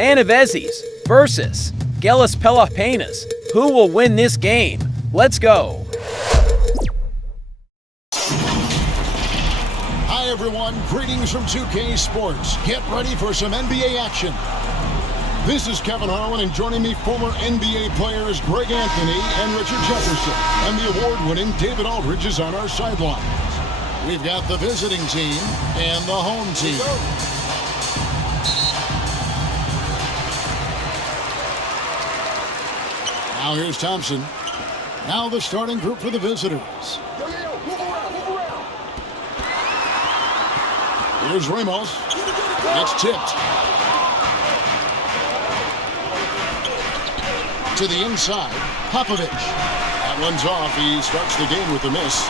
Penevezys versus GILAS Pilipinas. Who will win this game? Let's go. Hi everyone, greetings from 2K Sports. Get ready for some NBA action. This is Kevin Harlan, and joining me, former NBA players Greg Anthony and Richard Jefferson. And the award-winning David Aldridge is on our sidelines. We've got the visiting team and the home team. Now here's Thompson. Now the starting group for the visitors. Here's Ramos. It's tipped. To the inside, Popovich. That one's off. He starts the game with a miss.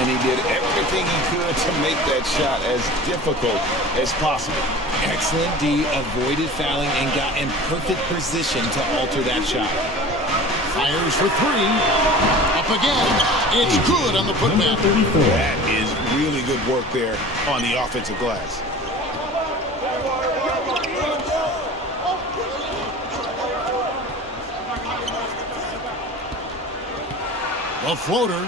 And he did everything he could to make that shot as difficult as possible. Excellent D, avoided fouling and got in perfect position to alter that shot. Fires for three. Up again. It's good on the putback. That is really good work there on the offensive glass. A floater.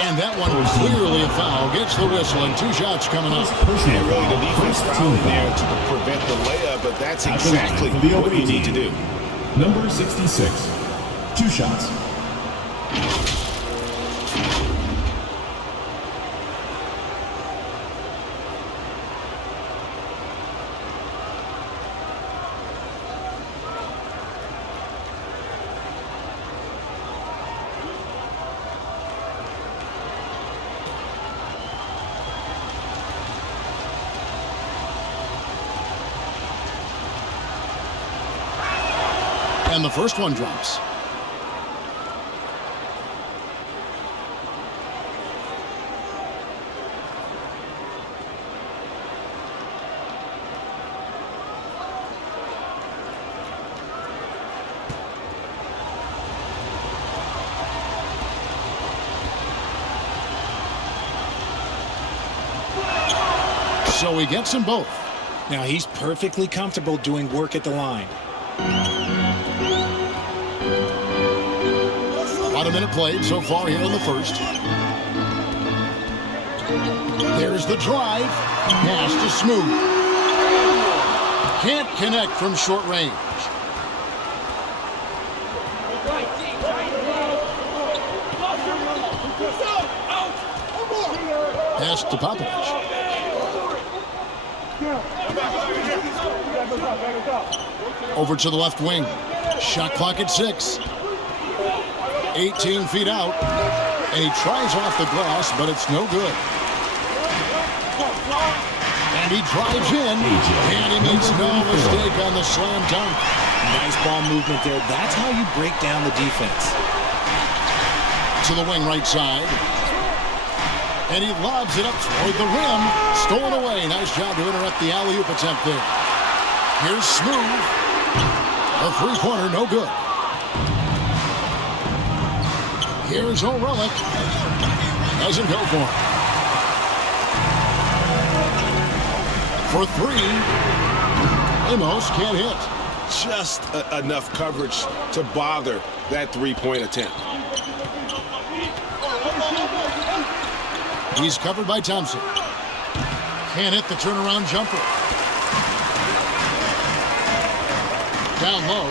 And that one was clearly a foul. Gets the whistle, and 2 shots coming up. And really the defense fouling there to prevent the layup, but that's exactly what you need to do. Number 66, 2 shots. And the first one drops. So he gets them both. Now he's perfectly comfortable doing work at the line. About a minute played so far here in the first. There's the drive. Pass to Smooth. Can't connect from short range. Pass to Popovich. Over to the left wing. Shot clock at 6. 18 feet out. And he tries off the glass, but it's no good. And he drives in. And he makes no mistake on the slam dunk. Nice ball movement there. That's how you break down the defense. To the wing right side. And he lobs it up toward the rim. Stolen away. Nice job to interrupt the alley-oop attempt there. Here's Smooth. A three-pointer, no good. Here's O'Relic. Doesn't go for it. For 3. Amos can't hit. Just enough coverage to bother that three-point attempt. He's covered by Thompson. Can't hit the turnaround jumper. Down low.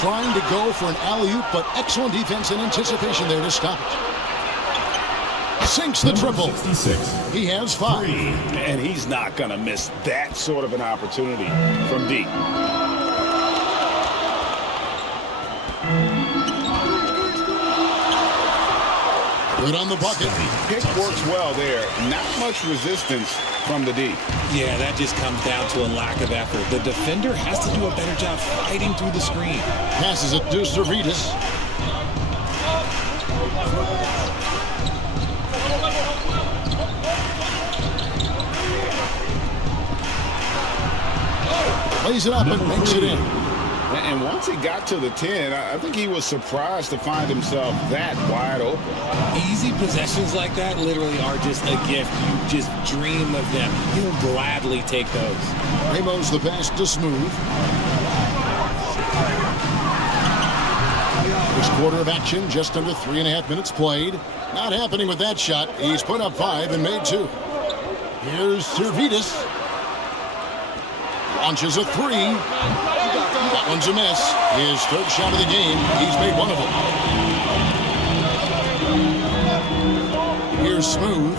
Trying to go for an alley-oop, but excellent defense and anticipation there to stop it. Sinks the triple. 66. He has 5. And he's not going to miss that sort of an opportunity from deep. Good on the bucket. Pick works well there. Not much resistance from the D. Yeah, that just comes down to a lack of effort. The defender has to do a better job fighting through the screen. Passes it to Servetus. Plays it up and makes it in. And once he got to the 10, I think he was surprised to find himself that wide open. Easy possessions like that literally are just a gift. You just dream of them. He'll gladly take those. Ramos the pass to Smooth. First quarter of action, just under 3.5 minutes played. Not happening with that shot. He's put up 5 and made 2. Here's Servetus. Launches a 3. That one's a miss. His third shot of the game. He's made 1 of them. Here's Smooth.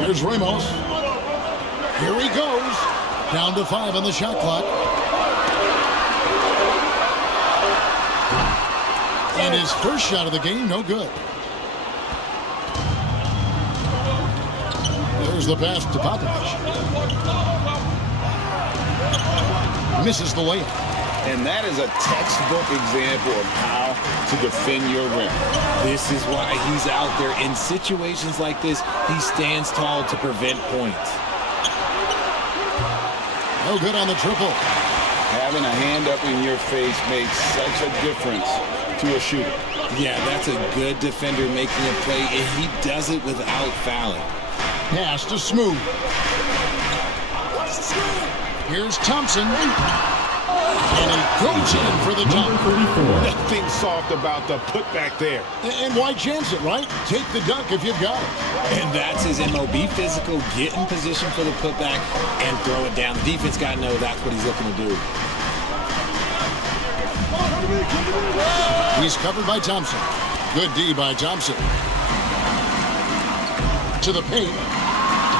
Here's Ramos. Here he goes. Down to 5 on the shot clock. And his first shot of the game, no good. There's the pass to Popovich. Misses the layup. And that is a textbook example of how to defend your rim. This is why he's out there. In situations like this, he stands tall to prevent points. No good on the triple. Having a hand up in your face makes such a difference to a shooter. Yeah, that's a good defender making a play, and he does it without fouling. Pass to Smooth. Here's Thompson. And he goes in for the dunk. Nothing soft about the putback there. And why chance it, right? Take the dunk if you've got it. And that's his MO. Be physical, get in position for the putback, and throw it down. The defense got to know that's what he's looking to do. He's covered by Thompson. Good D by Thompson. To the paint.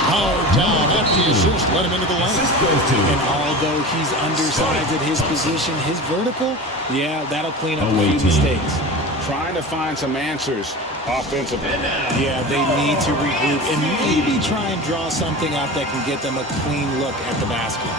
Powered down after the assist. Let him into the lane. And although he's undersized at his position, his vertical, yeah, that'll clean up a few mistakes. Trying to find some answers offensively. Yeah, they need to regroup and maybe try and draw something up that can get them a clean look at the basket.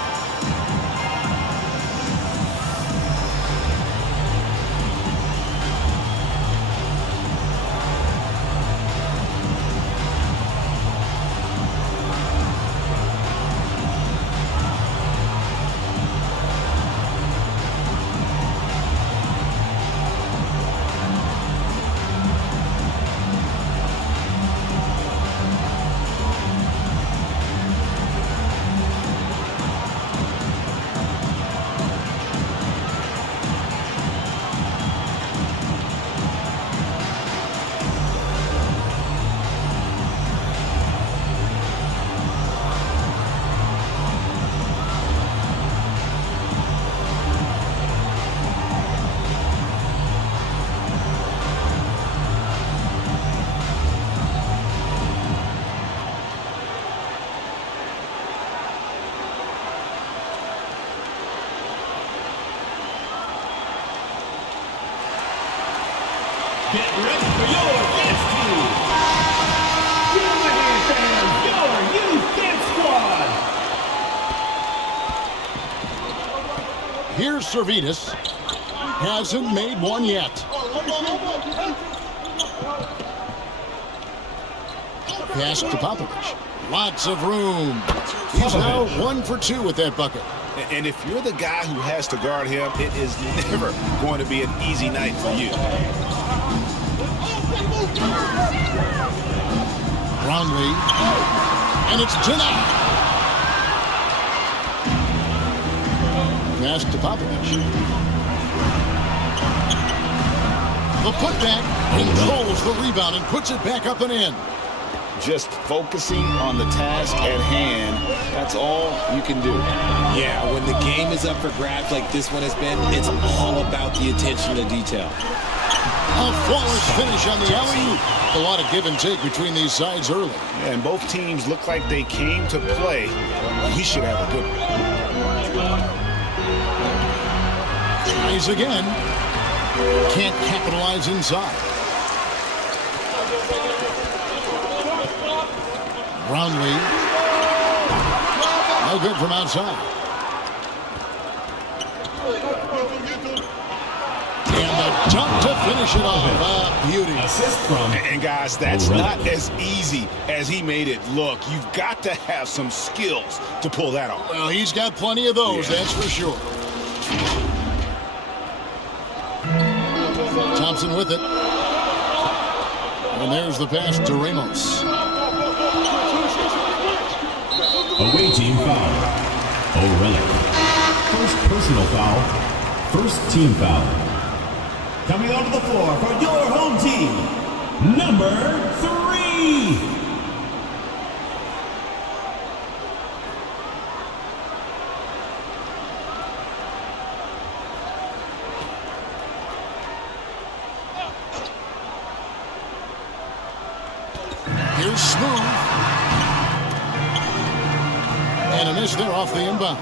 Get ready for your dance team! Get ready, fans, your youth dance squad! Here's Servetus. Hasn't made 1 yet. Pass to Popovich. Lots of room. He's now 1 for 2 with that bucket. And if you're the guy who has to guard him, it is never going to be an easy night for you. Brownlee. And it's denied. Pass to Popovich. The putback controls the rebound and puts it back up and in. Just focusing on the task at hand, that's all you can do. Yeah, when the game is up for grabs like this one has been, it's all about the attention to detail. A flawless finish on the alley-oop. A lot of give and take between these sides early. And both teams look like they came to play. We should have a good one. Tries again. Can't capitalize inside. Brownlee. No good from outside. And the dunk to finish it off. Beauty. Assist from. And guys, that's not as easy as he made it look. You've got to have some skills to pull that off. Well, he's got plenty of those, that's for sure. Thompson with it. And there's the pass to Ramos. Away team foul. O'Reilly. First personal foul. First team foul. Coming onto the floor for your home team, number 3. Here's Smooth. And a miss there off the inbound.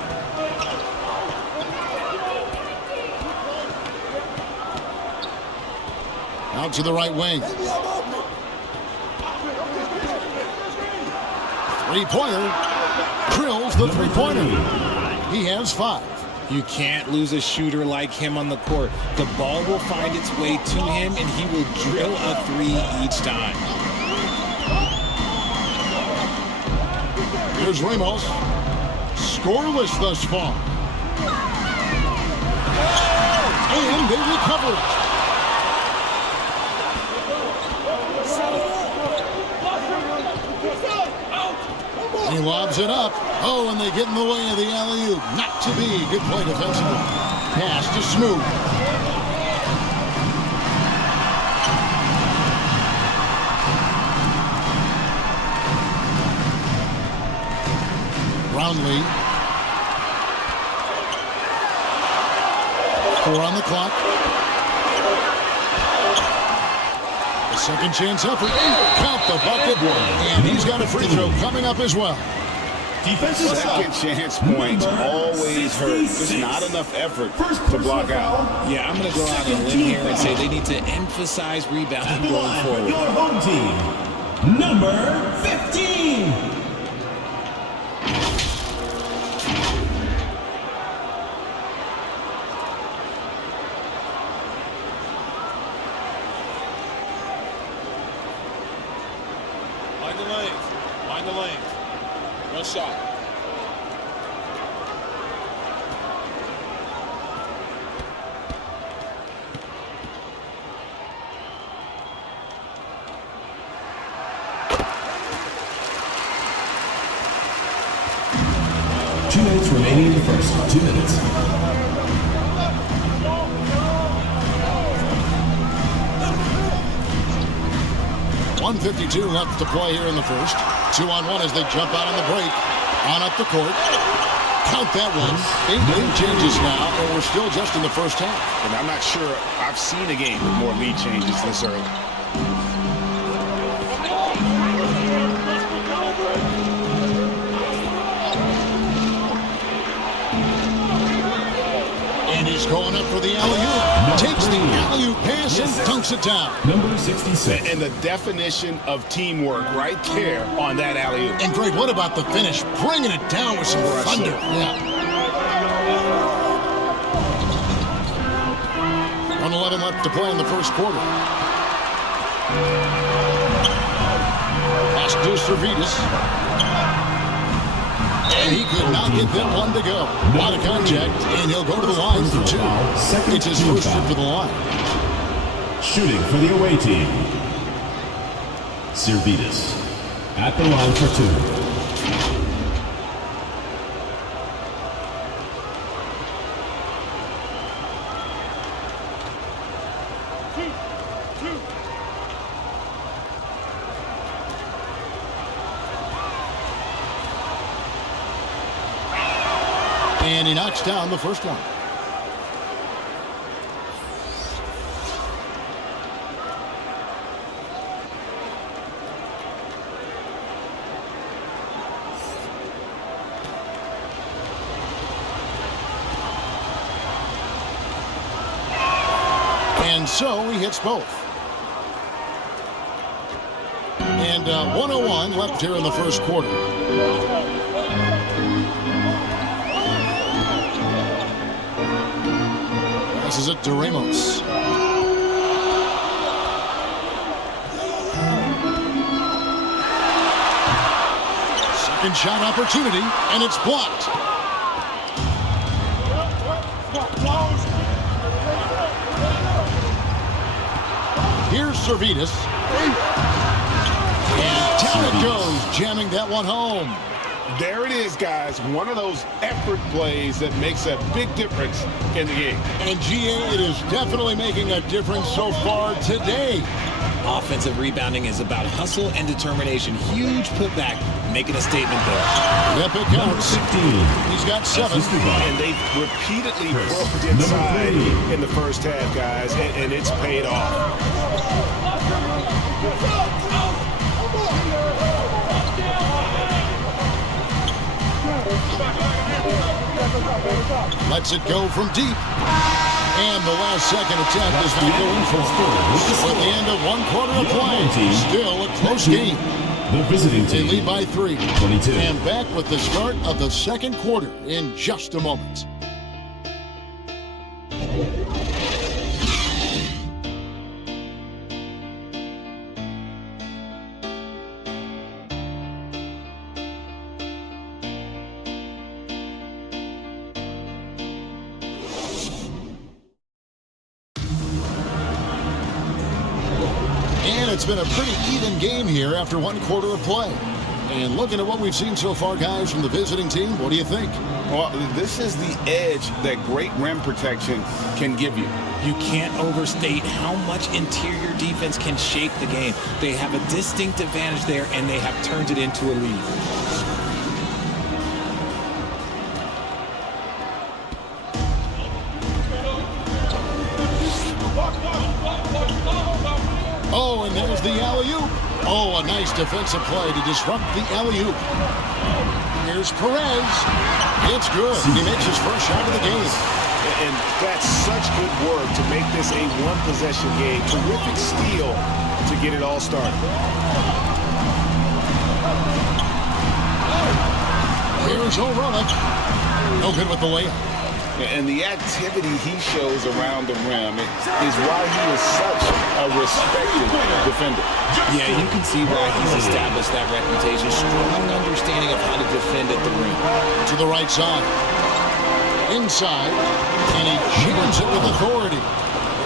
Out to the right wing. Three-pointer. Drills the three-pointer. He has 5. You can't lose a shooter like him on the court. The ball will find its way to him, and he will drill a 3 each time. Here's Ramos. Scoreless thus far. And they recover it. He lobs it up. Oh, and they get in the way of the alley-oop. Not to be. Good play defensively. Pass to Smooth. Brownlee. 4 on the clock. The second chance effort. Count the bucket. And he's got a free throw coming up as well. Defensive Second chance points always hurt. Just not enough effort to block out. Yeah, I'm going to go out on a limb here and say they need to emphasize rebounding going forward. Your home team, number 15. Mind the lanes. Mind the lanes. No shot. Two minutes remaining in the first. 2 minutes. .152 left to play here in the first. 2-on-1 as they jump out on the break. On up the court. Count that one. 8 lead changes now, and we're still just in the first half. And I'm not sure I've seen a game with more lead changes this early. And he's going up for the alley-oop. Takes the alley-oop pass and dunks it down. Number 66. And the definition of teamwork right there on that alley-oop. And Greg, what about the finish? Bringing it down with some thunder. Yeah. 1:11 left to play in the first quarter. Pass to Servetus. And he could not get that one to go. A lot of contact, and he'll go to the line for 2. It's his first trip to the line. Shooting for the away team, Servetus at the line for 2. And he knocks down the first one. And so he hits both. And 1:01 left here in the first quarter. Passes it to Ramos. Second shot opportunity, and it's blocked. Here's Servetus. And down it goes, jamming that one home. There it is, guys. One of those effort plays that makes a big difference in the game. And GA, it is definitely making a difference so far today. Offensive rebounding is about hustle and determination. Huge putback, making a statement there. Yep, it counts. 15. He's got 7. And they've repeatedly broke inside in the first half, guys, and it's paid off. Lets it go from deep. And the last second attempt is not going for it. At the end of one quarter of play, still a close game. The visiting They team lead by 3. 22. And back with the start of the second quarter in just a moment. And it's been a pretty even game here after one quarter of play. And looking at what we've seen so far, guys, from the visiting team, what do you think? Well, this is the edge that great rim protection can give you. You can't overstate how much interior defense can shape the game. They have a distinct advantage there, and they have turned it into a lead. Oh, and there's the alley-oop. Oh, a nice defensive play to disrupt the alley-oop. Here's Perez. It's good. He makes his first shot of the game. And that's such good work to make this a one-possession game. Terrific steal to get it all started. Here's O'Reilly. No good with the layup. And the activity he shows around the rim is why he is such a respected defender. Yeah, you can see why he's established that reputation. Strong understanding of how to defend at the rim. To the right side. Inside. And he jams it with authority.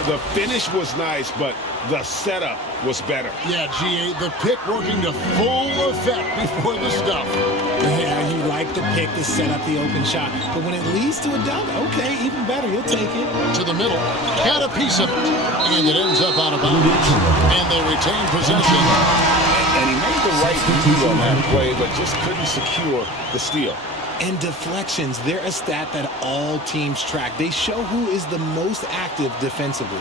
The finish was nice, but the setup was better. Yeah, GA, the pick working to full effect before the stuff. Yeah, you like the pick to set up the open shot. But when it leads to a dunk, okay, even better, you'll take it. To the middle. Got a piece of it. And it ends up out of bounds. And they retain possession. And he made the right move on that play, but just couldn't secure the steal. And deflections, they're a stat that all teams track. They show who is the most active defensively.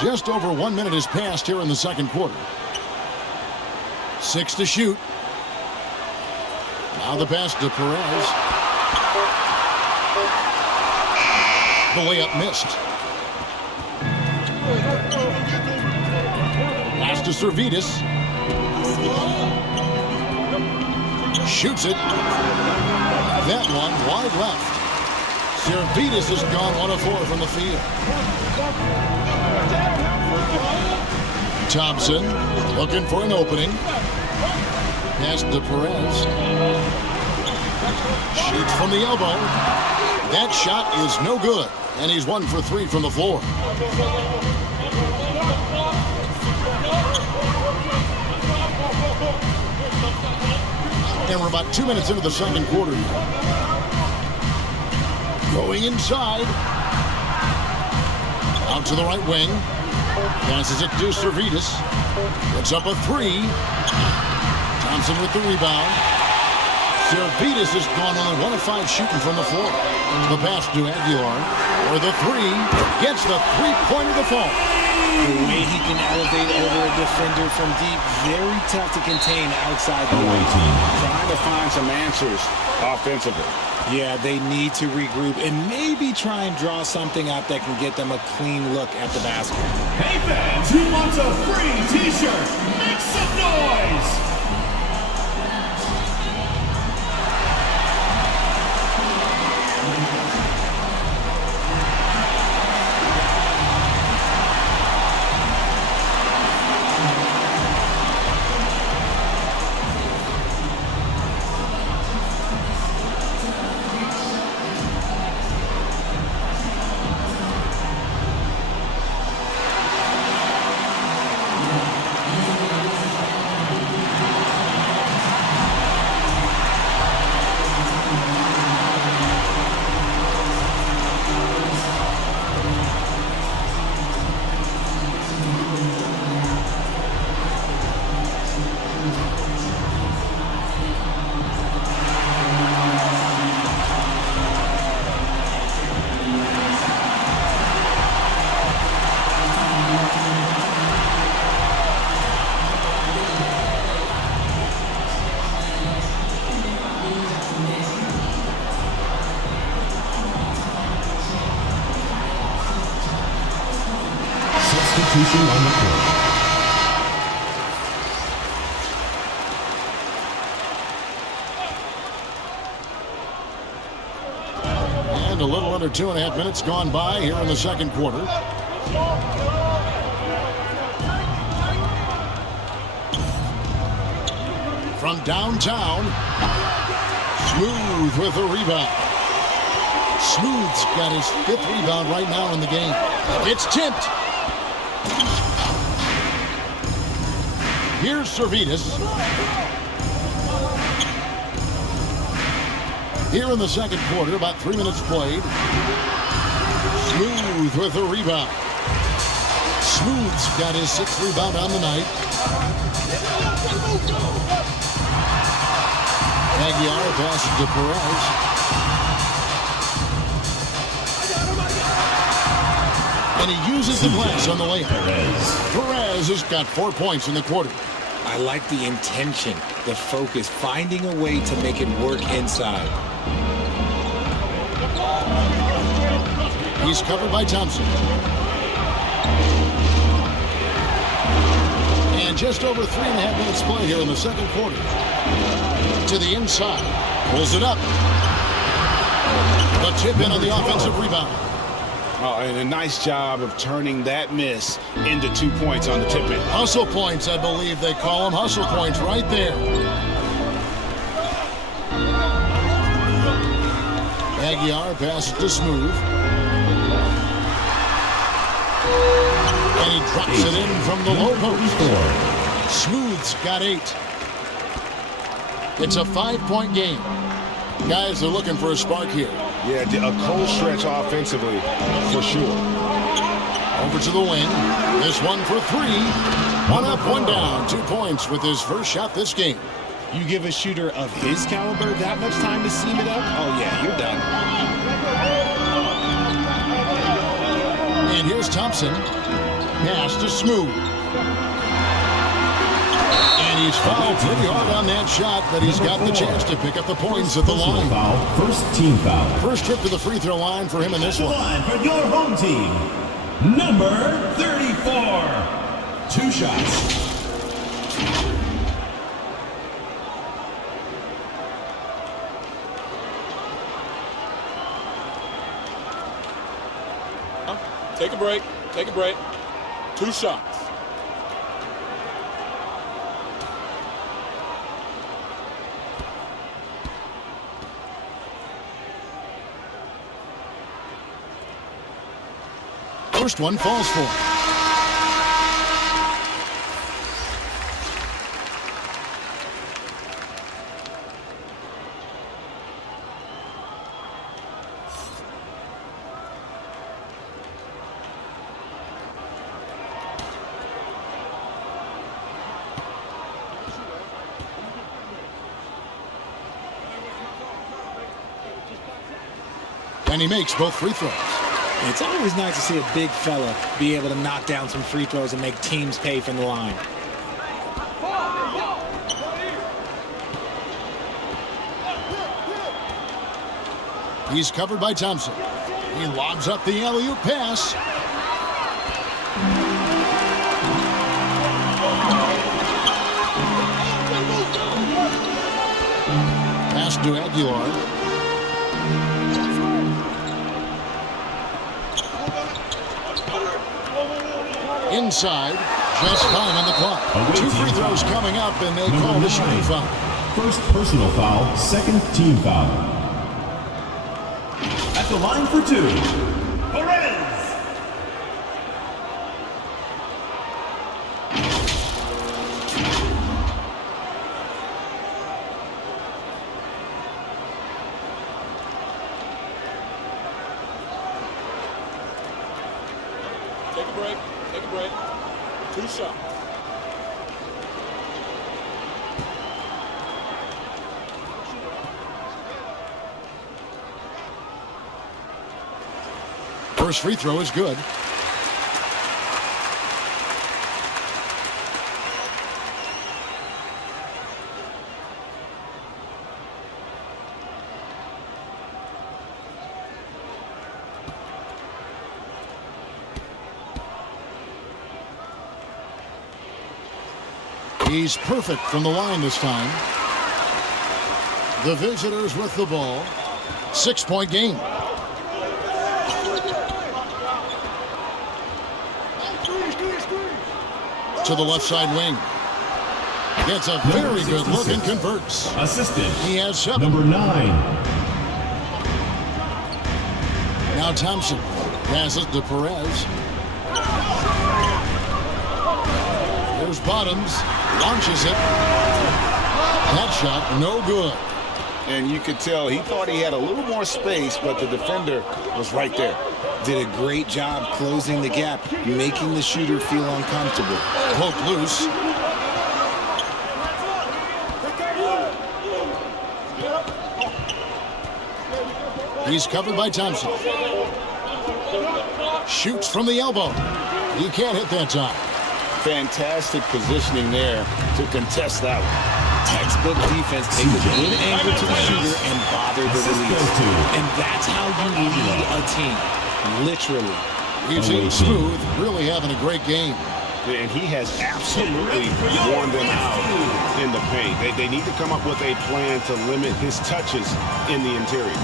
Just over 1 minute has passed here in the second quarter. 6 to shoot. Now the pass to Perez. The layup missed. Pass to Servetus. Shoots it. That one wide left. Servetus has gone 1 of 4 from the field. Thompson looking for an opening. Pass to Perez. Shoots from the elbow. That shot is no good. And he's 1 for 3 from the floor. And we're about 2 minutes into the second quarter. Going inside. Out to the right wing. Passes it to Servetus. Puts up a 3. Thompson with the rebound. Servetus has gone only 1 of 5 shooting from the floor. The pass to Aguilar. Or the 3. Gets the three-pointer to fall. The way he can elevate over a defender from deep, very tough to contain outside the line. Trying to find some answers offensively. Yeah, they need to regroup and maybe try and draw something up that can get them a clean look at the basket. Hey fans, who wants a free t-shirt? Make some noise! substitution on the court. And a little under 2.5 minutes gone by here in the second quarter. From downtown, Smooth with a rebound. Smooth's got his 5th rebound right now in the game. It's tipped. Here's Servetus. Here in the second quarter, about 3 minutes played. Smooth with a rebound. Smooth's got his 6th rebound on the night. Aguiar passes to Perez. And he uses the glass on the layup. Perez has got 4 points in the quarter. I like the intention, the focus, finding a way to make it work inside. He's covered by Thompson. And just over 3.5 minutes play here in the second quarter. To the inside. Pulls it up. The tip in on the offensive rebound. Oh, and a nice job of turning that miss into 2 points on the tip in. Hustle points, I believe they call them. Hustle points right there. Aguiar passes to Smooth. And he drops it in from the low post. Smooth's got 8. It's a 5-point game. Guys are looking for a spark here. Yeah, a cold stretch offensively, for sure. Over to the wing. This one for 3. 1 up, 1 down. 2 points with his first shot this game. You give a shooter of his caliber that much time to seam it up? Oh, yeah, you're done. And here's Thompson. Pass to Smooth. And he's fouled pretty hard on that shot, but he's got the chance to pick up the points at the line. First team foul. First trip to the free throw line for him in this one. Line for your home team. Number 34. 2 shots. Take a break. Take a break. 2 shots. First one falls for him. And he makes both free throws. It's always nice to see a big fella be able to knock down some free throws and make teams pay from the line. He's covered by Thompson. He lobs up the alley-oop pass. Pass to Aguilar. Inside, just fine on the clock. 2 free throws coming up, and they call the shooting foul. First personal foul, 2nd team foul. At the line for 2, Perez. Take a break. Take a break. 2 shots. First free throw is good. He's perfect from the line this time. The visitors with the ball. 6-point game. To the left side wing. Gets a very good look and converts. Assistant. He has 7. Number 9. Now Thompson passes to Perez. Here's Bottoms. Launches it. That shot no good. And you could tell he thought he had a little more space, but the defender was right there. Did a great job closing the gap, making the shooter feel uncomfortable. Poke loose. He's covered by Thompson. Shoots from the elbow. He can't hit that time. Fantastic positioning there to contest that one. Textbook defense, take a good angle to the shooter and bother the release. And that's how you lead a team, literally. He's in smooth, really having a great game. And he has absolutely worn them out in the paint. They need to come up with a plan to limit his touches in the interior.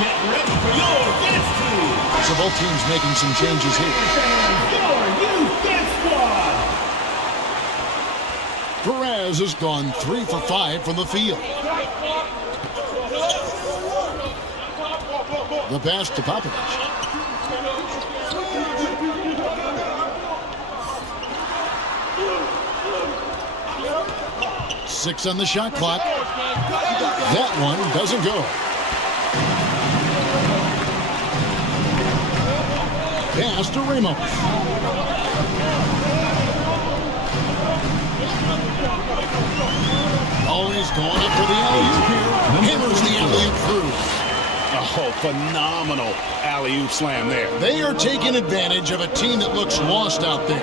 Get ready for your dance team. So both teams making some changes here. Your youth dance squad. Perez has gone 3 for 5 from the field. The pass to Popovich. Six on the shot clock. That one doesn't go. Pass to Ramos. Oh, he's going up for the alley-oop here. Hammers the alley-oop through. Oh, phenomenal alley-oop slam there. They are taking advantage of a team that looks lost out there.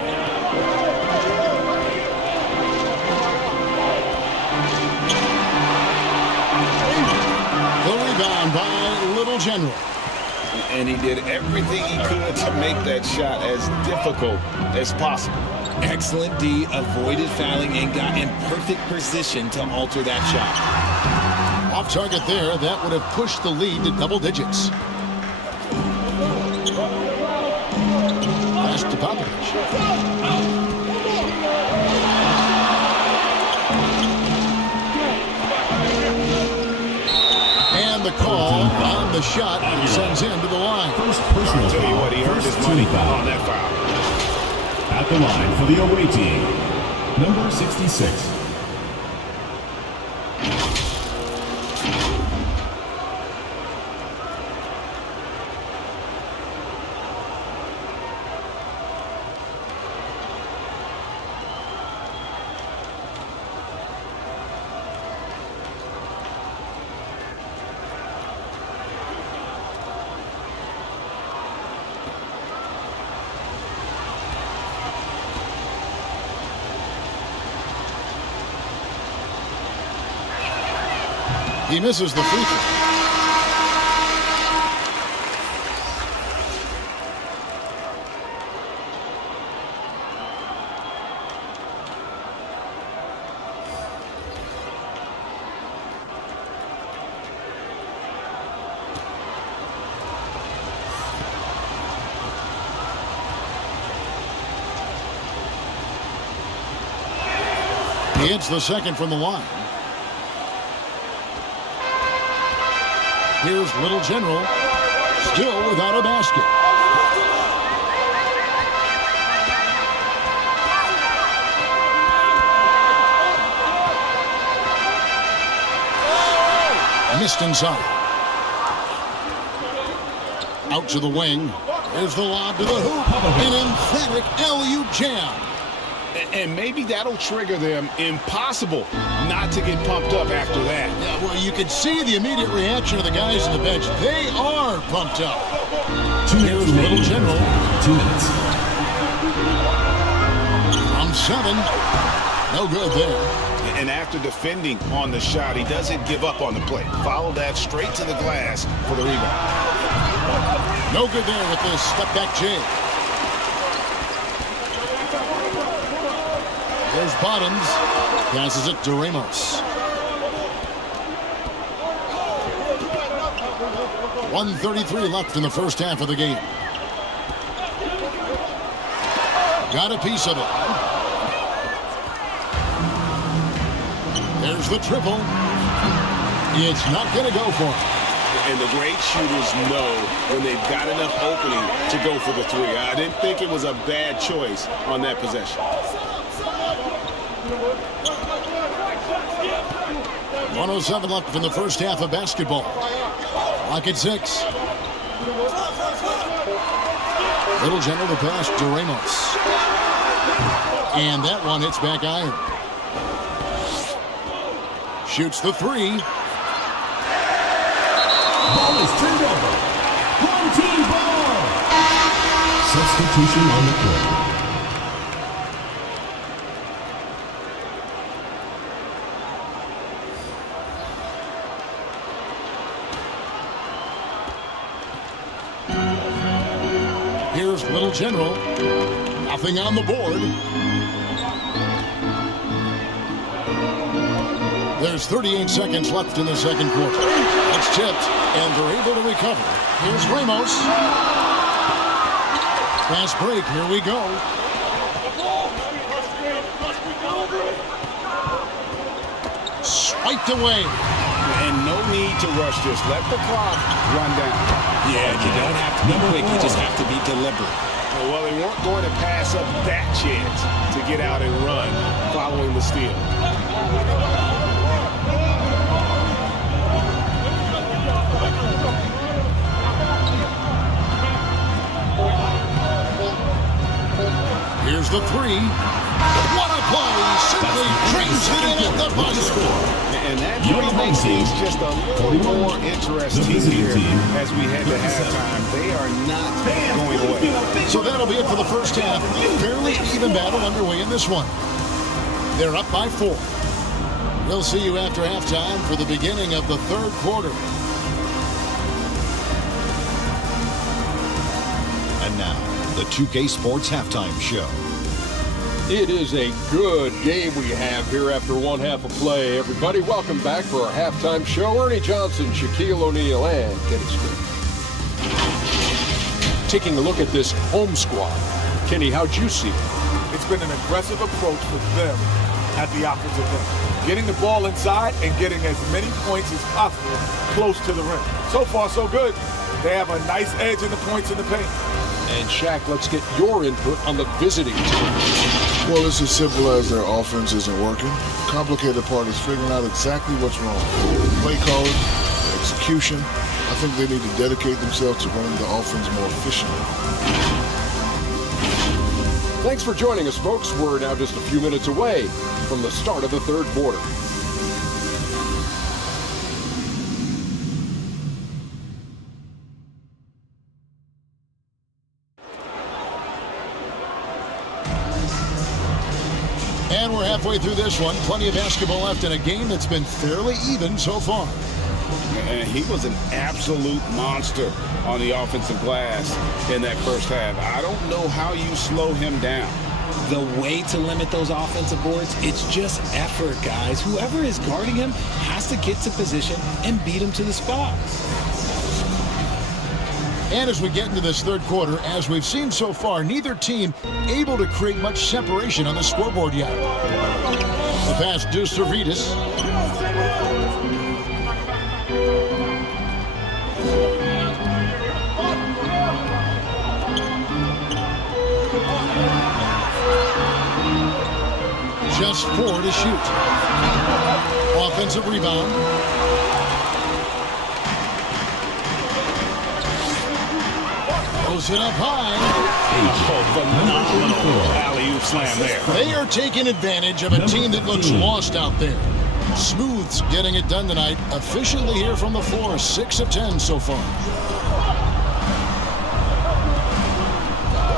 The rebound by Little General. And he did everything he could to make that shot as difficult as possible. Excellent D, avoided fouling and got in perfect position to alter that shot. Off target there, that would have pushed the lead to double digits. Pass to Popovich. And the call on the shot sends him to the line. First personal I'll tell you foul. what, he earned his First money team foul. on that foul. At the line for the away team, number 66. He misses the free throw. He hits the second from the line. Here's Little General, still without a basket. Missed inside. Out to the wing. There's the lob to the hoop. An emphatic LU jam. And maybe that'll trigger them. Impossible not to get pumped up after that. Yeah, well, you can see the immediate reaction of the guys on the bench. They are pumped up. 2 minutes Here's Little General. 2 minutes. From 7. No good there. And after defending on the shot, he doesn't give up on the play. Follow that straight to the glass for the rebound. No good there with this step-back J. There's Bottoms. Passes it to Ramos. 1:33 left in the first half of the game. Got a piece of it. There's the triple. It's not going to go for him. And the great shooters know when they've got enough opening to go for the three. I didn't think it was a bad choice on that possession. 1:07 left in the first half of basketball. Lock at 6. Little General to pass to Ramos. And that one hits back iron. Shoots the 3. Ball is turned over. Home team ball. Substitution on the court. Here's Little General. Nothing on the board. There's 38 seconds left in the second quarter. It's tipped, and they're able to recover. Here's Ramos. Fast break, here we go. Swiped away. And no need to rush this. Let the clock run down. Yeah, you don't have to be quick. You just have to be deliberate. Well, they weren't going to pass up that chance to get out and run following the steal. Here's the 3. What a play! Simply brings it in at the buzzer. And that really makes things just a little more interesting here as we head to halftime. They are not going away. So that'll be it for the first half. Fairly even battle underway in this one. They're up by 4. We'll see you after halftime for the beginning of the third quarter. And now, the 2K Sports Halftime Show. It is a good game we have here after one half of play. Everybody, welcome back for our halftime show. Ernie Johnson, Shaquille O'Neal, and Kenny Smith. Taking a look at this home squad. Kenny, how'd you see it? It's been an aggressive approach for them at the offensive end. Getting the ball inside and getting as many points as possible close to the rim. So far, so good. They have a nice edge in the points in the paint. And Shaq, let's get your input on the visiting team. Well, it's as simple as their offense isn't working. The complicated part is figuring out exactly what's wrong. Play calling, execution. I think they need to dedicate themselves to running the offense more efficiently. Thanks for joining us, folks. We're now just a few minutes away from the start of the third quarter. And we're halfway through this one. Plenty of basketball left in a game that's been fairly even so far. And he was an absolute monster on the offensive glass in that first half. I don't know how you slow him down. The way to limit those offensive boards, it's just effort, guys. Whoever is guarding him has to get to position and beat him to the spot. And as we get into this third quarter, as we've seen so far, neither team able to create much separation on the scoreboard yet. The pass to Servetus. Just 4 to shoot. Offensive rebound. Throws it up high. Phenomenal alley-oop slam there. They are taking advantage of a team that looks lost out there. Smooth's getting it done tonight. Efficiently here from the floor. 6 of 10 so far.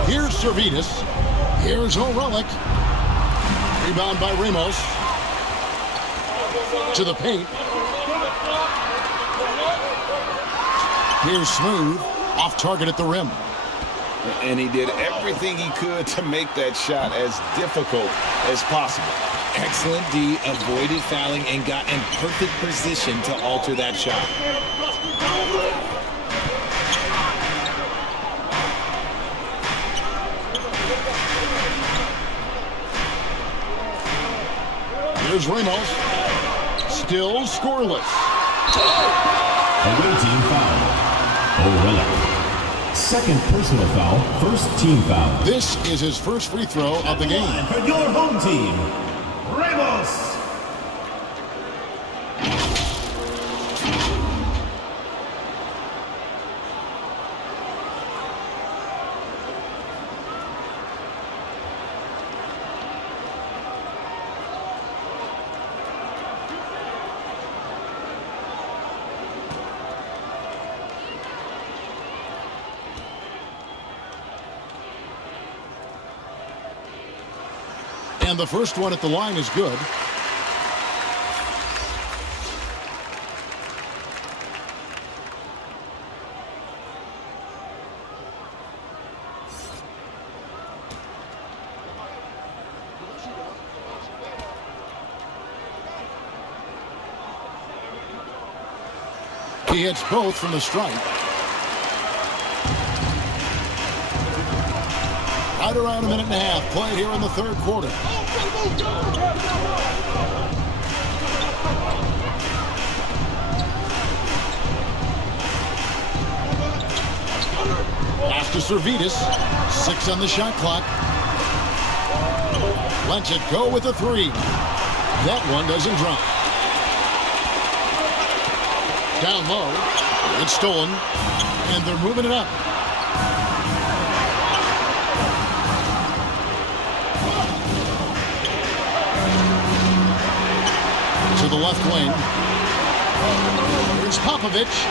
Here's Servetus. Here's O'Relic. Rebound by Ramos. To the paint. Here's Smooth. Off target at the rim. And he did everything he could to make that shot as difficult as possible. Excellent D, avoided fouling and got in perfect position to alter that shot. Here's Ramos. Still scoreless. Away team foul. O'Relic. Second personal foul, first team foul. This is his first free throw of the game. And for your home team, Ramos. And the first one at the line is good. He hits both from the stripe. Right around a minute and a half played here in the third quarter. Pass to Servetus. 6 on the shot clock. Lets it go with a 3. That one doesn't drop. Down low. It's stolen. And they're moving it up. To the left wing. Here's Popovich.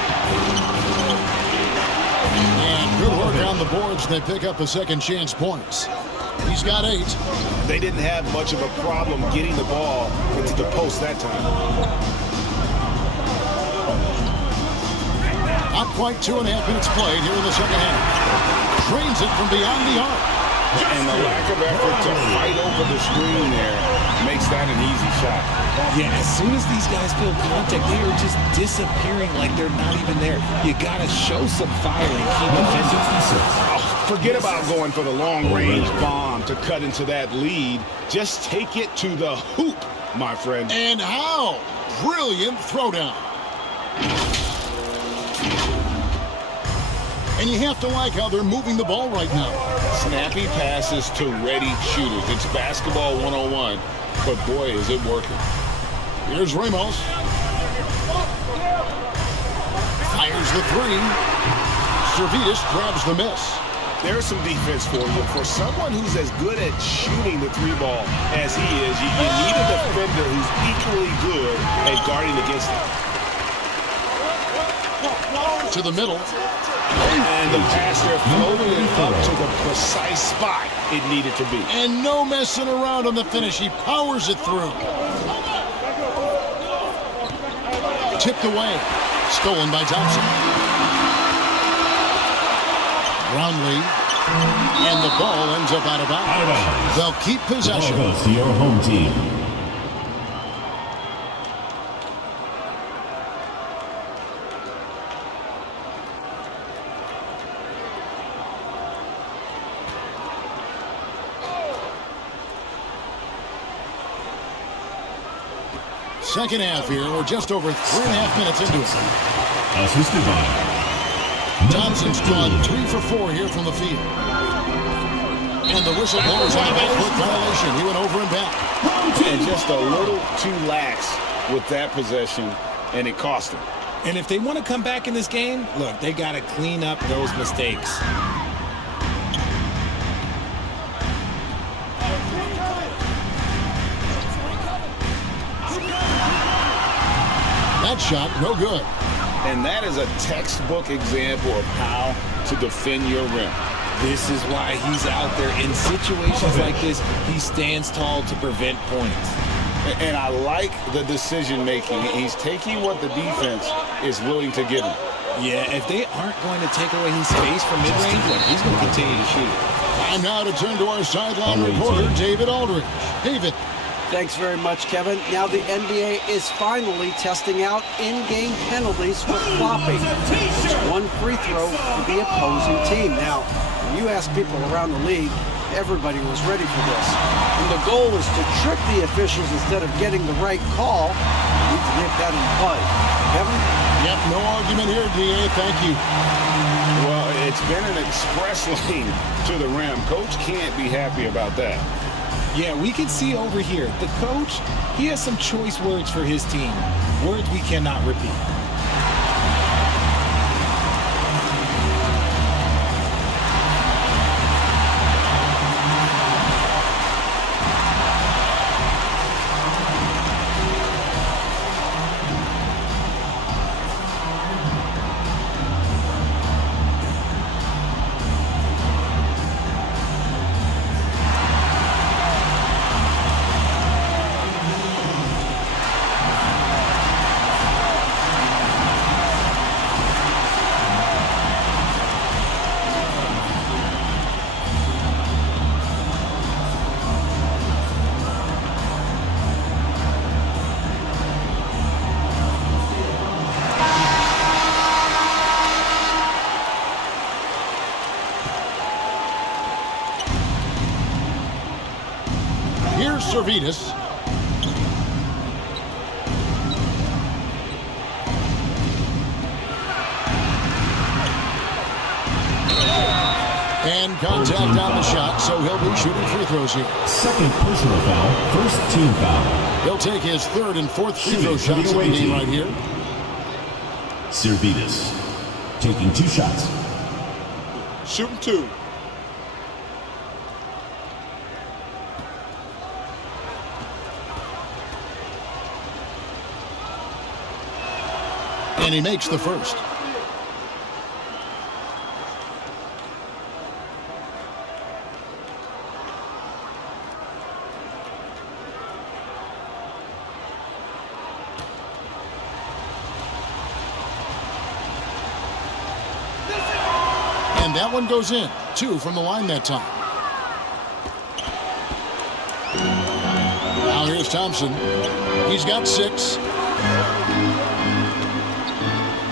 And good work on the boards. They pick up a second chance points. He's got 8. They didn't have much of a problem getting the ball into the post that time. Not quite 2.5 minutes played here in the second half. Drains it from beyond the arc. And the lack of effort to fight over the screen there makes that an easy shot. Yeah, as soon as these guys feel contact, they are just disappearing like they're not even there. You got to show some fire and keep defending. Oh, forget about going for the long-range bomb to cut into that lead. Just take it to the hoop, my friend. And how? Brilliant throwdown. And you have to like how they're moving the ball right now. Snappy passes to ready shooters. It's basketball 101, but boy, is it working. Here's Ramos. Fires the 3. Servetus grabs the miss. There's some defense for you. For someone who's as good at shooting the 3-ball as he is, you need a defender who's equally good at guarding against him. To the middle. And the pass there floated it up to the precise spot it needed to be. And no messing around on the finish. He powers it through. Tipped away. Stolen by Thompson. Brownlee. And the ball ends up out of bounds. They'll keep possession. The ball goes to your home team. Second half here. We're just over 3.5 minutes into it. Assisted by Johnson's drawn 3 for 4 here from the field. And the whistle blows on a backfoot violation. He went over and back. And just a little too lax with that possession, and it cost him. And if they want to come back in this game, look, they got to clean up those mistakes. That shot, no good. And that is a textbook example of how to defend your rim. This is why he's out there in situations like this. He stands tall to prevent points. And I like the decision-making. He's taking what the defense is willing to give him. Yeah, if they aren't going to take away his space from mid-range, look, he's going to continue to shoot. Time now to turn to our sideline reporter, David Aldridge. David. Thanks very much, Kevin. Now the NBA is finally testing out in-game penalties for flopping. It's 1 free throw for the opposing team. Now, when you ask people around the league, everybody was ready for this. And the goal is to trick the officials instead of getting the right call. You need to nip that in the bud. Kevin? Yep, no argument here, DA. Thank you. Well, it's been an express lane to the rim. Coach can't be happy about that. Yeah, we can see over here, the coach, he has some choice words for his team. Words we cannot repeat. Servetus. And contact on the shot, so he'll be shooting free throws here. Second personal foul, first team foul. He'll take his third and fourth free throw shots in the game right here. Servetus taking 2 shots. Shooting 2. And he makes the first. And that one goes in. 2 from the line that time. Now here's Thompson. He's got 6.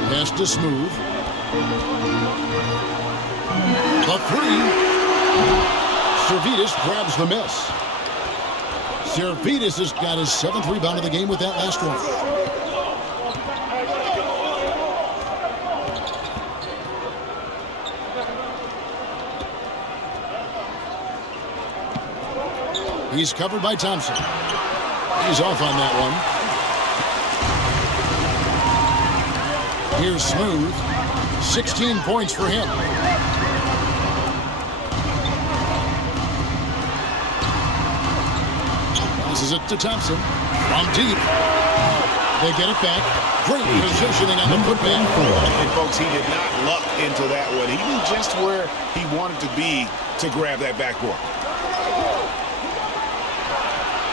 Pass to Smooth. The 3. Servetus grabs the miss. Servetus has got his 7th rebound of the game with that last one. He's covered by Thompson. He's off on that one. Here's Smooth. 16 points for him. Passes it to Thompson. From deep. They get it back. Great positioning on the putback. And folks, he did not luck into that one. He knew just where he wanted to be to grab that backboard.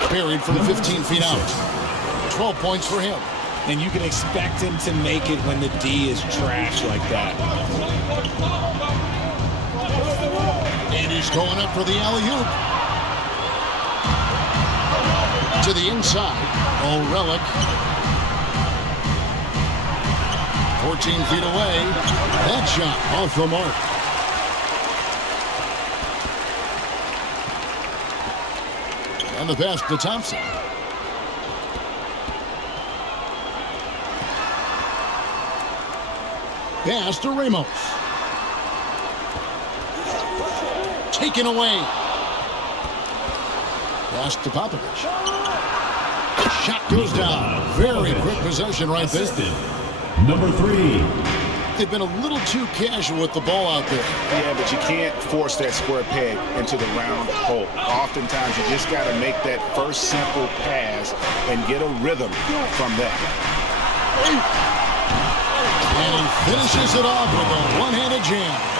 Buried from 15 feet out. 12 points for him. And you can expect him to make it when the D is trash like that. And he's going up for the alley-oop. To the inside. O'Relic. 14 feet away. That shot off the mark. And the pass to Thompson. Pass to Ramos. Taken away. Pass to Popovich. Shot goes down. Very quick possession right there. Number 3. They've been a little too casual with the ball out there. Yeah, but you can't force that square peg into the round hole. Oftentimes, you just got to make that first simple pass and get a rhythm from that. And he finishes it off with a one-handed jam.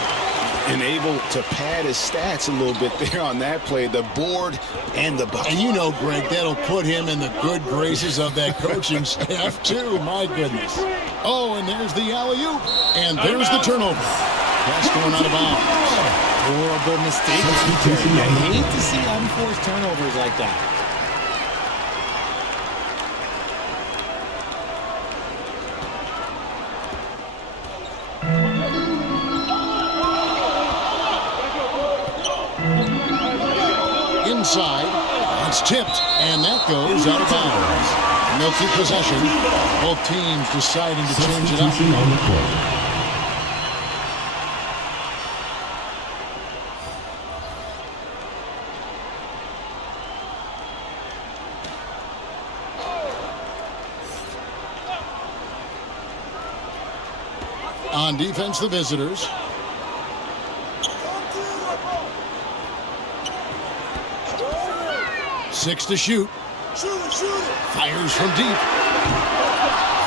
And able to pad his stats a little bit there on that play, the board and the bucket. And you know, Greg, that'll put him in the good graces of that coaching staff, too. My goodness. Oh, and there's the alley-oop. And there's the turnover. That's going out of bounds. Horrible mistake. I hate to see unforced turnovers like that. Inside, it's tipped, and that goes out of bounds. And they'll keep possession. Both teams deciding to change it up. On the court. On defense, the visitors. Six to shoot. Fires from deep.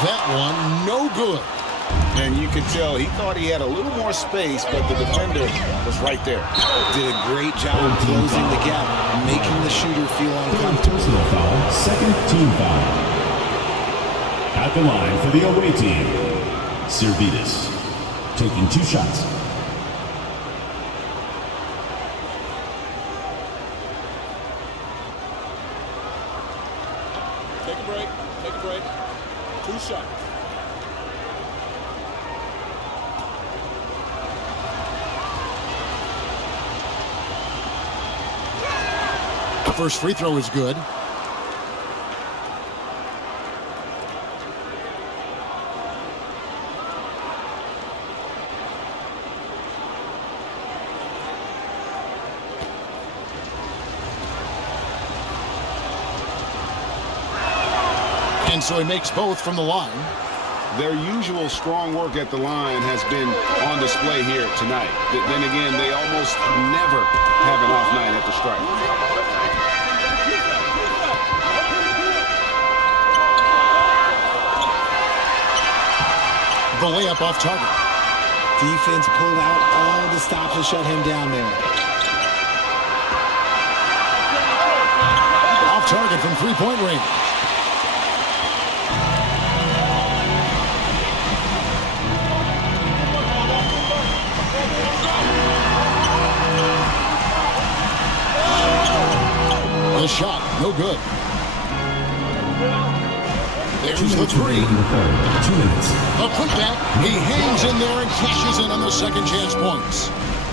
That one, no good. And you could tell he thought he had a little more space, but the defender was right there. Did a great job of closing the gap, making the shooter feel uncomfortable. Personal foul, second team foul. At the line for the away team, Servetus, taking 2 shots. Take a break. 2 shots. The first free throw is good. And so he makes both from the line. Their usual strong work at the line has been on display here tonight. Then again, they almost never have an off night at the stripe. The layup off target. Defense pulled out all the stops to shut him down there. Off target from three-point range. The shot, no good. There's the three. 2 minutes. A putback. He hangs in there and cashes in on the second chance points.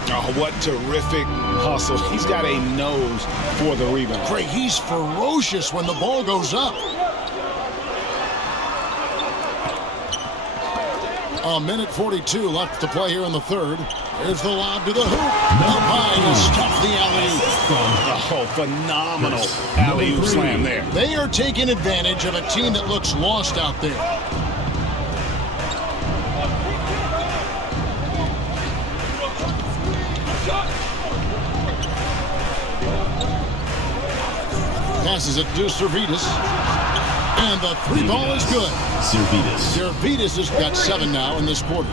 Oh, what terrific hustle. He's got a nose for the rebound. Craig, he's ferocious when the ball goes up. A minute 42 left to play here in the third. There's the lob to the hoop. Up high to stuff the alley-oop. Oh, phenomenal alley-oop slam there. They are taking advantage of a team that looks lost out there. Passes it to Servetus. And the three ball is good. Servetus has got 7 now in this quarter.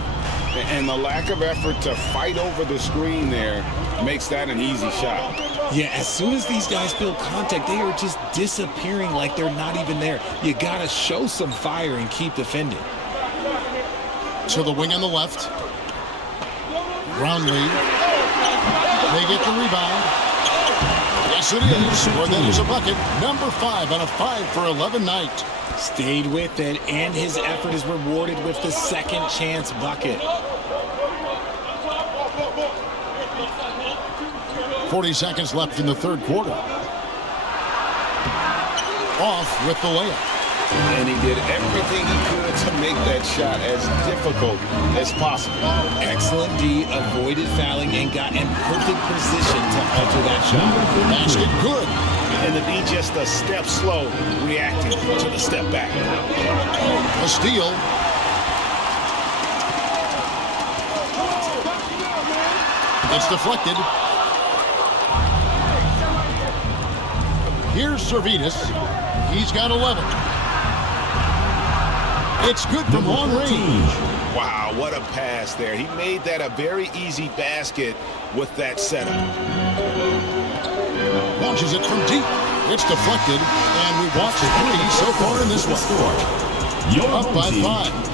And the lack of effort to fight over the screen there makes that an easy shot. Yeah, as soon as these guys feel contact, they are just disappearing like they're not even there. You got to show some fire and keep defending. To the wing on the left. Brownlee. They get the rebound. Yes, it is. Or that is a bucket. Number 5 on a 5 for 11 night. Stayed with it, and his effort is rewarded with the second chance bucket. 40 seconds left in the third quarter. Off with the layup. And he did everything he could to make that shot as difficult as possible. Excellent D, avoided fouling and got in perfect position to alter that shot. Basket good. And the D just a step slow, reacting to the step back. A steal. It's deflected. Here's Servetus. He's got 11. It's good from long range. Wow, what a pass there. He made that a very easy basket with that setup. Launches it from deep. It's deflected, and we watched 3 so far in this one. Up by 5.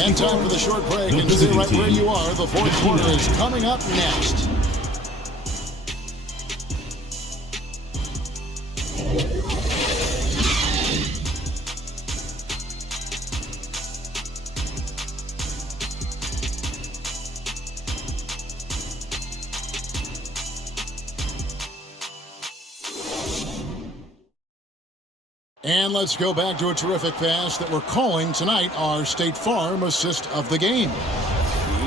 And time for the short break, and stay right where you are. The fourth quarter is coming up next. And let's go back to a terrific pass that we're calling tonight our State Farm assist of the game.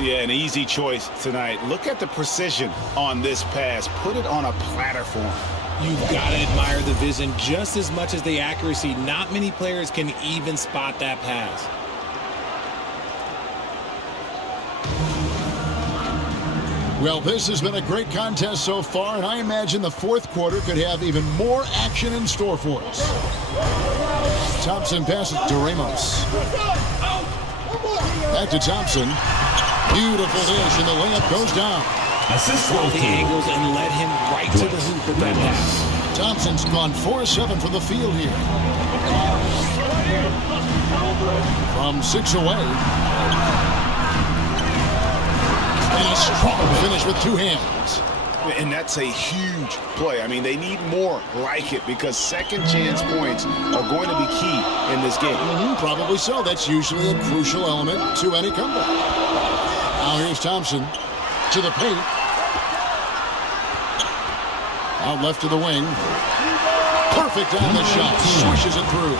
Yeah, an easy choice tonight. Look at the precision on this pass. Put it on a platter for him. You've got to admire the vision just as much as the accuracy. Not many players can even spot that pass. Well, this has been a great contest so far, and I imagine the fourth quarter could have even more action in store for us. Thompson passes to Ramos. Back to Thompson. Beautiful dish, and the layup goes down. Assist both the angles and led him right to the hoop with that pass. Thompson's gone 4-7 from the field here. From 6 away. And a strong finish with 2 hands. And that's a huge play. I mean, they need more like it because second chance points are going to be key in this game. Probably so. That's usually a crucial element to any comeback. Now here's Thompson to the paint. Out left to the wing. Perfect on the shot. Swishes it through.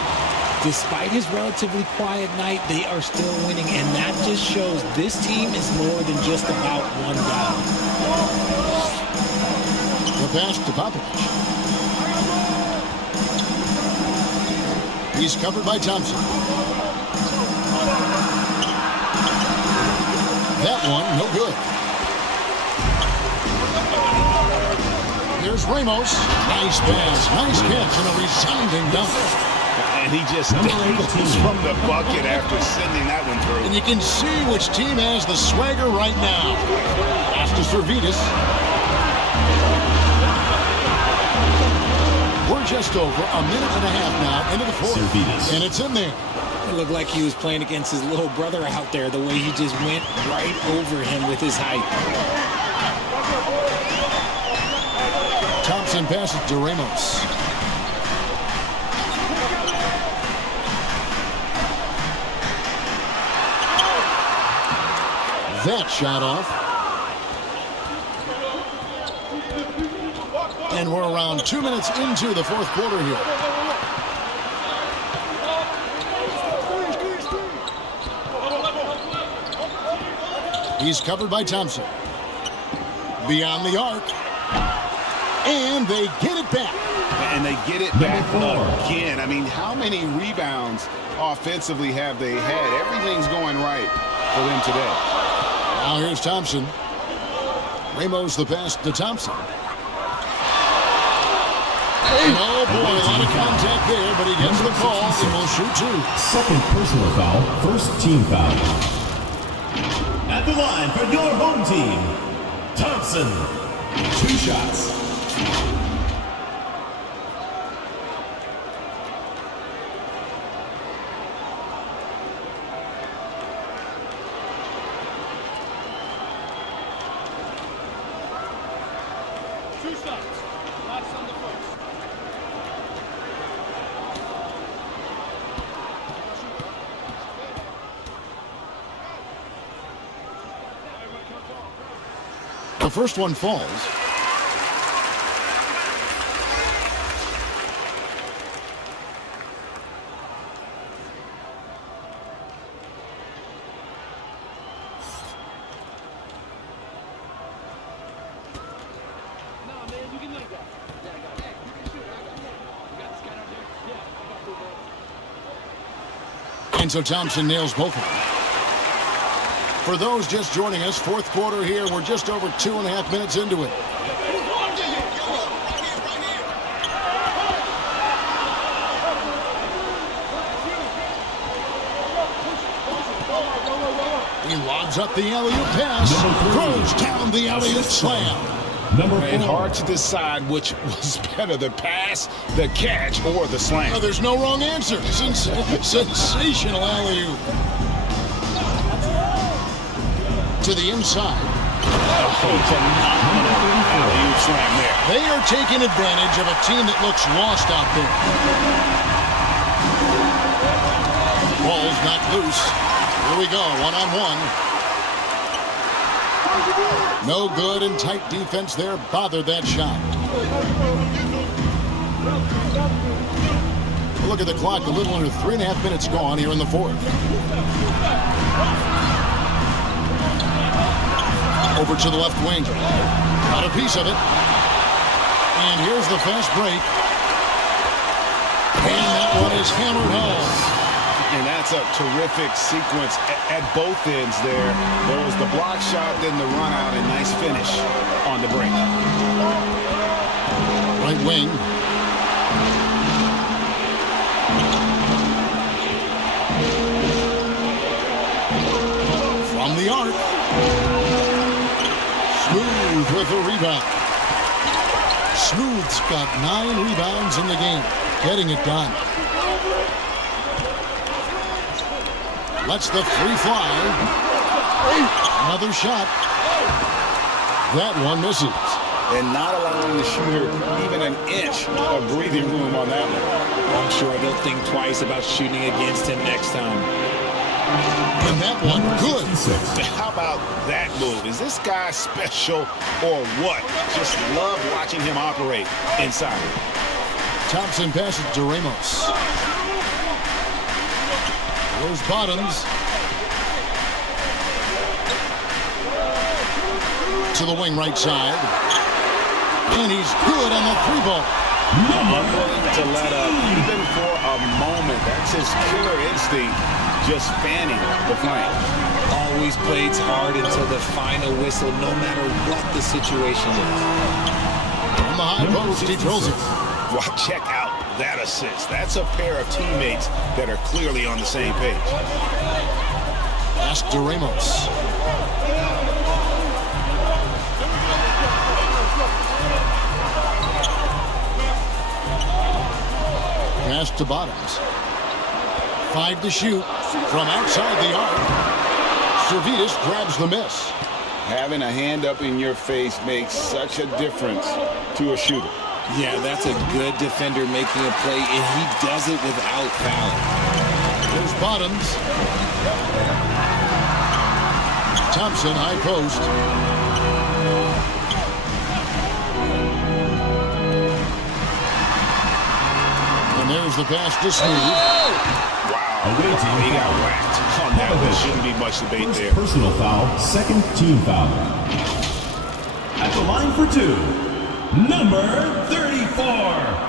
Despite his relatively quiet night, they are still winning, and that just shows this team is more than just about one guy. The pass to Popovich. He's covered by Thompson. That one, no good. Here's Ramos. Nice pass, nice catch, and a resounding dunk. And he just dangles from the bucket after sending that one through. And you can see which team has the swagger right now. Pass to Servetus. We're just over a minute and a half now into the fourth. Servetus. And it's in there. It looked like he was playing against his little brother out there, the way he just went right over him with his height. Thompson passes to Ramos. That shot off. And we're around 2 minutes into the fourth quarter here. He's covered by Thompson. Beyond the arc. And they get it back. And they get it back again. I mean, how many rebounds offensively have they had? Everything's going right for them today. Now here's Thompson. Ramos the pass to Thompson. Oh boy, a lot of contact there, but he gets the call and will shoot 2. Second personal foul, first team foul. At the line for your home team, Thompson. 2 shots. The first one falls. And so Thompson nails both of them. For those just joining us, fourth quarter here. We're just over 2.5 minutes into it. He lobs up the alley-oop pass, throws down the alley-oop slam. And hard to decide which was better, the pass, the catch, or the slam. Oh, there's no wrong answer. Sensational alley-oop. To the inside. Phenomenal alley-oop slam there. They are taking advantage of a team that looks lost out there. Ball's not loose. Here we go, one-on-one. No good, and tight defense there bothered that shot. Look at the clock, a little under 3.5 minutes gone here in the fourth. Over to the left wing. Got a piece of it. And here's the fast break. And that one is hammered home. And that's a terrific sequence at both ends there. There was the block shot, then the run out, and nice finish on the break. Right wing. From the arc. Smooth with a rebound. Smooth's got 9 rebounds in the game. Getting it done. Lets the three fly. Another shot. That one misses. And not allowing the shooter even an inch of breathing room on that one. I'm sure they'll think twice about shooting against him next time. And that one, good. How about that move? Is this guy special or what? Just love watching him operate inside. Thompson passes to Ramos. Those bottoms. To the wing right side. And he's good on the three ball. Unwilling to let up even for a moment. That's his killer instinct, just fanning the flank. Always plays hard until the final whistle, no matter what the situation is. On the high post, he drills it. Well, check out that assist. That's a pair of teammates that are clearly on the same page. Pass to Ramos. Pass to Bottoms. 5 to shoot from outside the arc. Servetus grabs the miss. Having a hand up in your face makes such a difference to a shooter. Yeah, that's a good defender making a play, and he does it without fouling. There's Bottoms. Thompson, high post. And there's the pass to Smooth. Wow, he got whacked on that one. Shouldn't be much debate there. Personal foul, second team foul. At the line for 2. Number 34.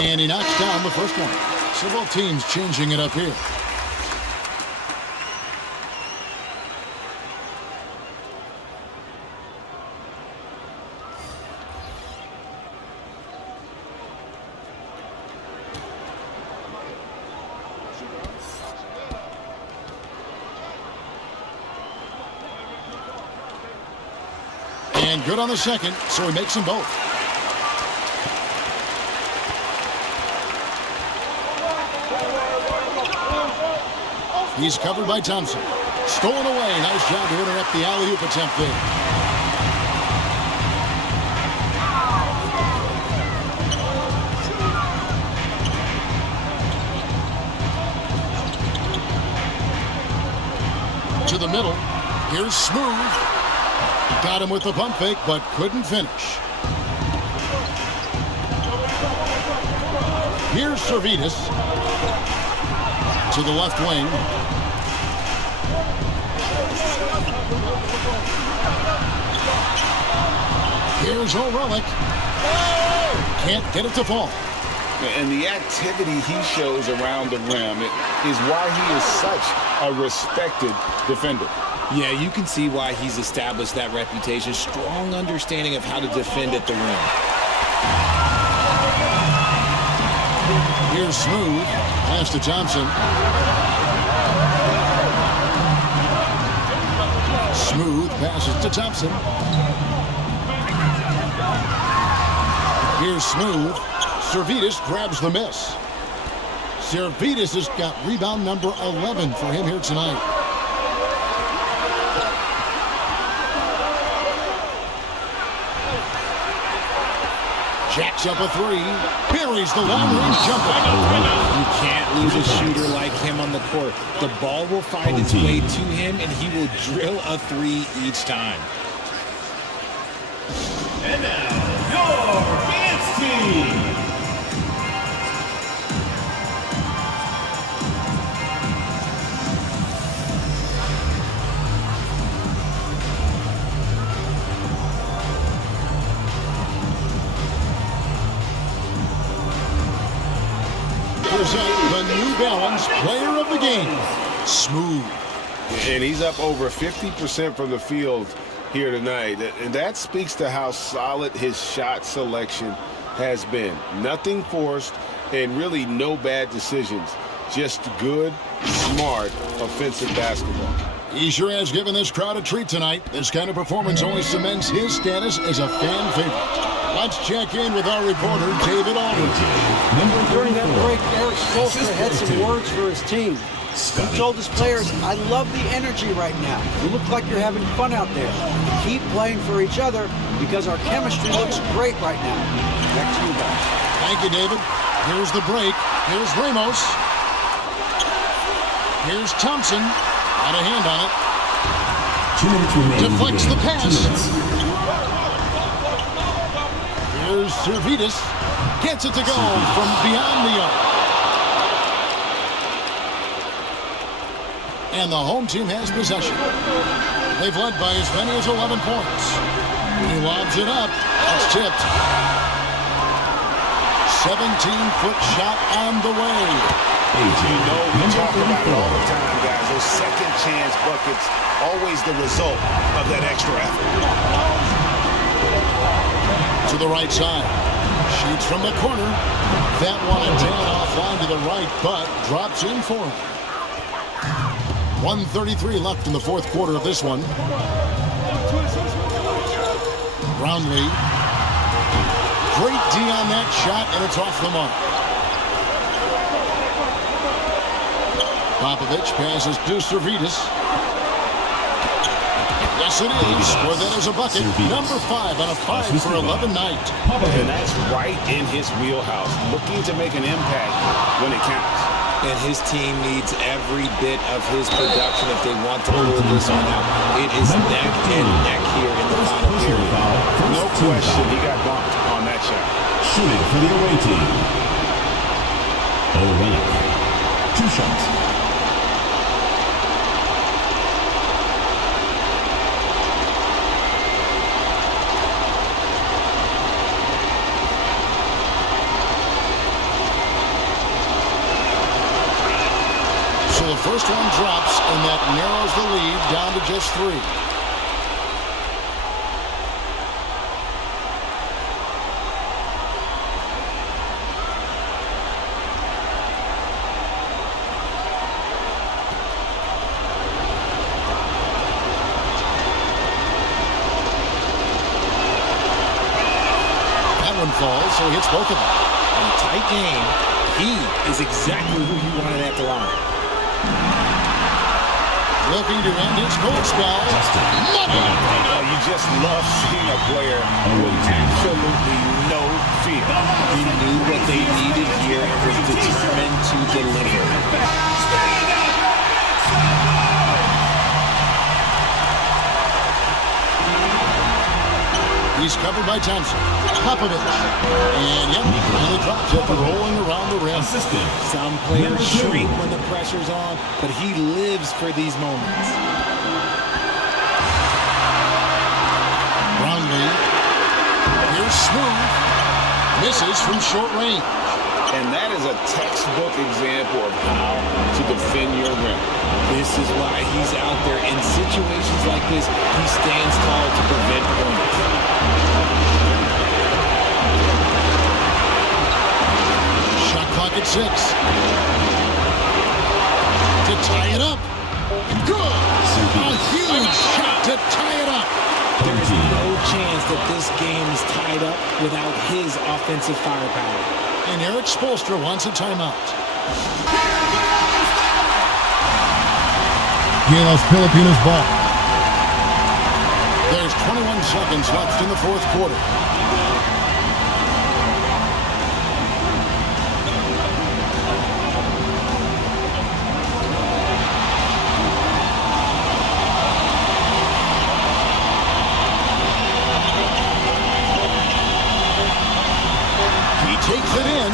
And he knocks down the first one. So both teams changing it up here. And good on the second, so he makes them both. He's covered by Thompson. Stolen away. Nice job to interrupt the alley-oop attempt there. To the middle. Here's Smooth. Got him with the pump fake, but couldn't finish. Here's Servetus. To the left wing. Here's O'Reilly. Can't get it to fall. And the activity he shows around the rim is why he is such a respected defender. Yeah, you can see why he's established that reputation. Strong understanding of how to defend at the rim. Here's Smooth. Pass to Thompson. Smooth passes to Thompson. Here's Smooth. Servetus grabs the miss. Servetus has got rebound number 11 for him here tonight. Jacks up a three. Buries the long-range jumper. You can't lose a shooter like him on the court. The ball will find its way to him, and he will drill a three each time. And now, your dance team. Present the New Balance Player of the Game, Smooth. And he's up over 50% from the field here tonight. And that speaks to how solid his shot selection has been. Nothing forced and really no bad decisions. Just good, smart, offensive basketball. He sure has given this crowd a treat tonight. This kind of performance only cements his status as a fan favorite. Let's check in with our reporter, David Aldridge. During that break, Eric Spoelstra had some words for his team. He told his players, "I love the energy right now. You look like you're having fun out there. Keep playing for each other because our chemistry looks great right now." Back to you guys. Thank you, David. Here's the break. Here's Ramos. Here's Thompson. Got a hand on it. 2 minutes remaining. Deflects the pass. 2 minutes. Here's Servetus. Gets it to go from beyond the arc. And the home team has possession. They've led by as many as 11 points. He lobs it up. It's tipped. 17-foot shot on the way. You know, we talk about it all the time, guys. Those second chance buckets, always the result of that extra effort. To the right side. Shoots from the corner. That one tailed offline to the right, but drops in for him. 1:33 left in the fourth quarter of this one. Brownlee. Great D on that shot, and it's off the mark. Popovich passes to Servetus. Yes, it is. For that is a bucket. Number 5 on a 5-for-11 night. And that's right in his wheelhouse. Looking to make an impact when it counts. And his team needs every bit of his production if they want to pull this one out. It is neck and neck here in the final period. No question he got bumped on that shot. Shooting for the away team. O'Reilly. 2 shots. So the first one drops, and that narrows the lead down to just 3. That one falls, so he hits both of them. In a tight game, he is exactly who you wanted at the line. Looking to end his cold spell. You just love seeing a player with absolutely no fear. He knew what they needed here and was determined to deliver. He's covered by Thompson. Popovich. And yep, really drops it, rolling around the rim. Some players shrink when the pressure's on, but he lives for these moments. Brownlee. Here's smooth. Misses from short range. And that is a textbook example of how to defend your rim. This is why he's out there in situations like this. He stands tall to prevent points. Shot clock at 6. To tie it up. Good. A huge shot to tie it up. There's no chance that this game is tied up without his offensive firepower. And Eric Spoelstra wants a timeout. GILAS Pilipinas ball. There's 21 seconds left in the fourth quarter. Takes it in.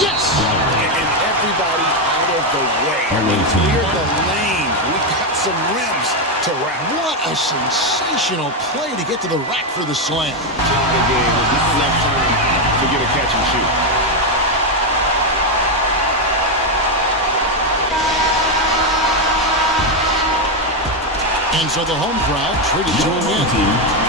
Yes! And everybody out of the way. Clear the lane. We've got some rims to wrap. What a sensational play to get to the rack for the slam. The game is just enough time to get a catch and shoot. And so the home crowd treated to a win.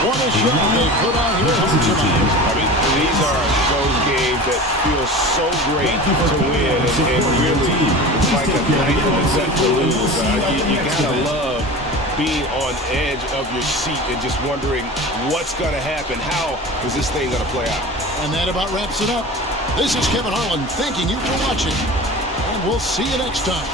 What a show they put on here tonight. I mean, these are those games that feel so great to win, and really, it's like a knife in the set to lose. You gotta love being on edge of your seat and just wondering what's gonna happen. How is this thing gonna play out? And that about wraps it up. This is Kevin Harlan thanking you for watching, and we'll see you next time.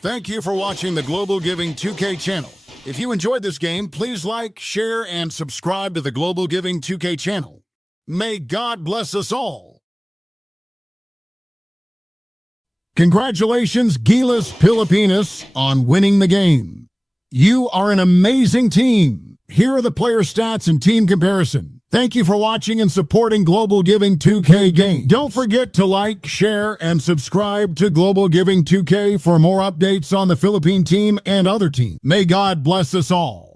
Thank you for watching the Global Giving 2K channel. If you enjoyed this game, please like, share, and subscribe to the Global Giving 2K channel. May God bless us all. Congratulations, GILAS Pilipinas, on winning the game. You are an amazing team. Here are the player stats and team comparison. Thank you for watching and supporting Global Giving 2K game. Don't forget to like, share, and subscribe to Global Giving 2K for more updates on the Philippine team and other teams. May God bless us all.